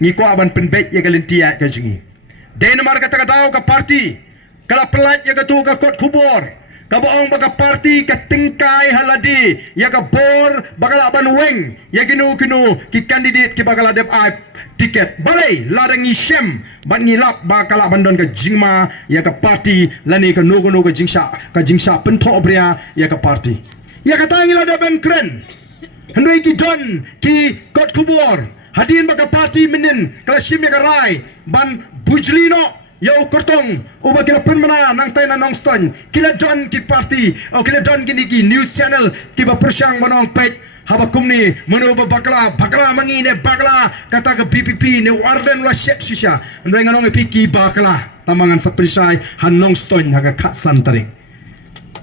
ngiko aban penbet ya galentia ka jingi Denmark kata kadau ka parti kala pelat ya tu ka kot kubor ka baong baka parti ka tingkai haladi ya ka bor bakal aban weng ya kinu ki kandidat ki bakal adep ai tiket balai ladang isem ban ngilap bakal aban don ka jingma ya ka parti lani ka nogo ka jingsha pentho bria ya ka parti ya kata ngila ban kren hendoi ki don ki kot kubor hadin baka parti minin kala sim ya ka rai ban bujlino Yo kortong uba kila penmana nang tay na nong ston kila don ki party o kila don ki news channel ki ba persyang manong page haba kumni mano ba bakla mangine bakla kata ke PPP ne warden la shek shisha ndai nganong piki bakla tamangan sa pensai han nong ston haga katsan tarik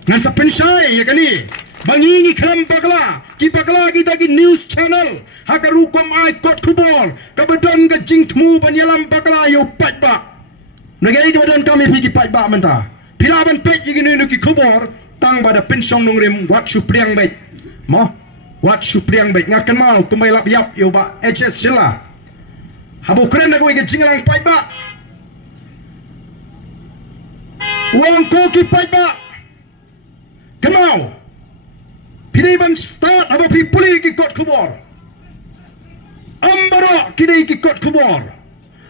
ngan sa pensai ya kali mangingi klam bakla ki kita ki news channel haga rukom ai kot kubor kabadon ga jingtmu banyalam bakla yo page ba Nagai di badan kami pergi pai bak mentah. Bila aban pet igini nuki kubor tang pada pensong nungrim wat supriang baik. Mo wat supriang baik ngakan mau kembali lap yap yo ba HS sila. Habu keren aku ike jingalang pai bak. Wang koki pai bak. Kemau. Pilih ban start habu puli ki kot kubor. Ambaro kini ki kot kubor.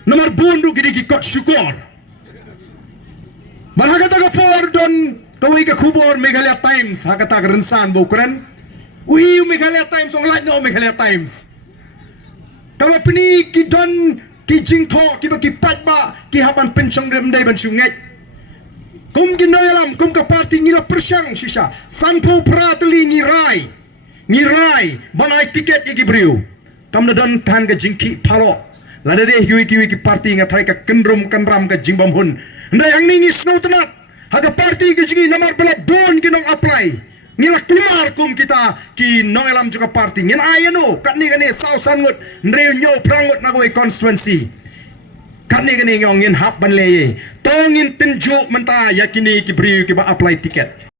Nomor bundu kini ki kot syukur. Manhakata ka por don kawai ka kubor Meghalaya Times hakata ka rensan bukuran uhi Meghalaya Times ong light no Meghalaya Times kawa pini ki don ki jingtho ki ba ki patba ki haban pensyong remdai ban sungai kum ginoyalam kum ka parti ngila persyang shisha sanpo prateli ngirai banai tiket iki briu kam na don tan ka jingki palo lada deh kiwi ki parti ngatai ka kendrom kanram ka jingbam hun ndai ang ningi snow tenat haga parti ke jingi namar bela bon ki nong apply ngila keluar kum kita ki nong elam juga parti ngin ayano katni kani sau sangut ndreu nyo prangut nagoi constituency katni kani ngin hap ban leye tongin tenjuk menta yakini ki briu ki ba apply tiket